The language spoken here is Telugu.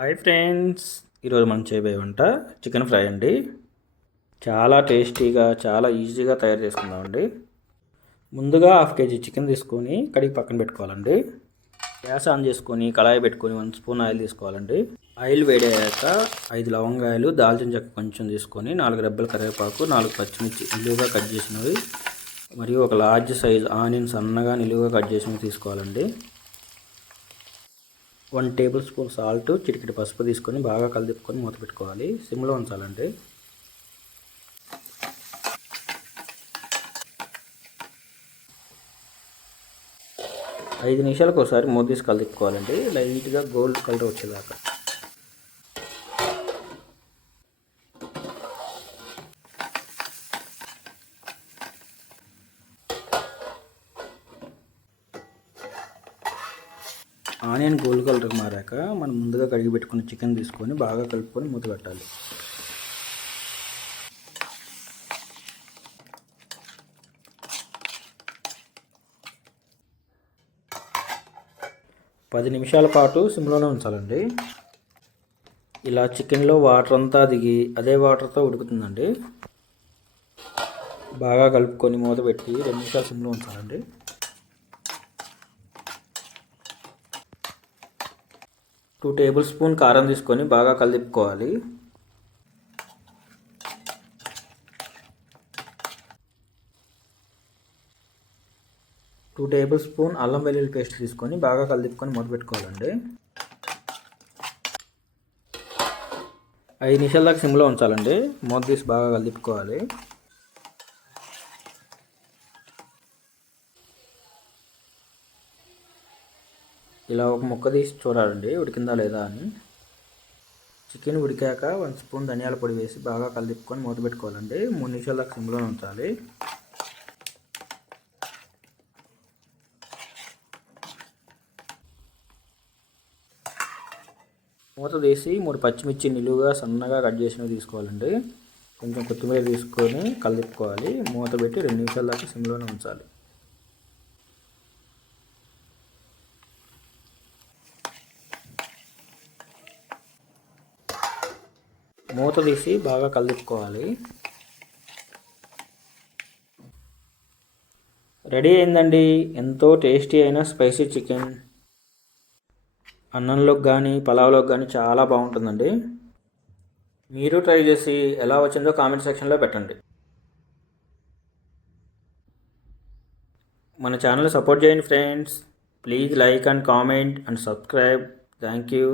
హాయ్ ఫ్రెండ్స్, ఈరోజు మనం చేయబోయే వంట చికెన్ ఫ్రై అండి. చాలా టేస్టీగా చాలా ఈజీగా తయారు చేసుకుందామండి. ముందుగా హాఫ్ కేజీ చికెన్ తీసుకొని కడిగి పక్కన పెట్టుకోవాలండి. గ్యాస్ ఆన్ చేసుకొని కళాయి పెట్టుకొని 1 స్పూన్ ఆయిల్ తీసుకోవాలండి. ఆయిల్ వేడయ్యాక 5 లవంగాయలు, దాల్చిన చెక్క కొంచెం తీసుకొని 4 రెబ్బల కరివేపాకు, 4 పచ్చిమిర్చి నిలువుగా కట్ చేసినవి మరియు ఒక లార్జ్ సైజ్ ఆనియన్ సన్నగా నిలువుగా కట్ చేసినవి తీసుకోవాలండి. 1 టేబుల్ స్పూన్ సాల్ట్, చిటికెడు పసుపు తీసుకొని బాగా కలిదిప్పుకొని మూత పెట్టుకోవాలి. సిమ్లో ఉంచాలండి. 5 నిమిషాలకు ఒకసారి మూత తీసి కలిదిప్పుకోవాలండి, లైట్గా గోల్డ్ కలర్ వచ్చేదాకా. ఆనియన్ గోల్డ్ కలర్ మారాక మనం ముందుగా కడిగి పెట్టుకున్న చికెన్ తీసుకొని బాగా కలుపుకొని మూత పెట్టాలి. పది నిమిషాల పాటు సిమ్లోనే ఉంచాలండి. ఇలా చికెన్లో వాటర్ అంతా దిగి అదే వాటర్తో ఉడుకుతుందండి. బాగా కలుపుకొని మూత పెట్టి 2 నిమిషాలు సిమ్లో ఉంచాలండి. 2 టేబుల్ స్పూన్ కారం తీసుకొని బాగా కలిపుకోవాలి. 2 టేబుల్ స్పూన్ అల్లం వెల్లుల్లి పేస్ట్ తీసుకొని బాగా కలిపుకొని మూత పెట్టుకోవాలండి. 5 నిమిషాల దాకా సిమ్లో ఉంచాలండి. మూత తీసి బాగా కలిపుకోవాలి. ఇలా ఒక ముక్క తీసి చూడాలండి ఉడికిందా లేదా అని. చికెన్ ఉడికాక 1 స్పూన్ ధనియాల పొడి వేసి బాగా కలిపుకొని మూత పెట్టుకోవాలండి. 3 నిమిషాల దాకా సిమ్లో ఉంచాలి. మూత తీసి 3 పచ్చిమిర్చి నిలువుగా సన్నగా కట్ చేసినవి తీసుకోవాలండి. కొంచెం కొత్తిమీర తీసుకొని కలిపుకోవాలి. మూత పెట్టి 2 నిమిషాల దాకా సిమ్లోనే ఉంచాలి. మూత తీసి బాగా కలుపుకోవాలి. రెడీ అయిందండి ఎంతో టేస్టీ అయిన స్పైసీ చికెన్. అన్నంలోకి కానీ పలావ్లోకి కానీ చాలా బాగుంటుందండి. మీరు ట్రై చేసి ఎలా వచ్చిందో కామెంట్ సెక్షన్లో పెట్టండి. మన ఛానల్ సపోర్ట్ చేయండి friends. Please like and comment and subscribe. Thank you.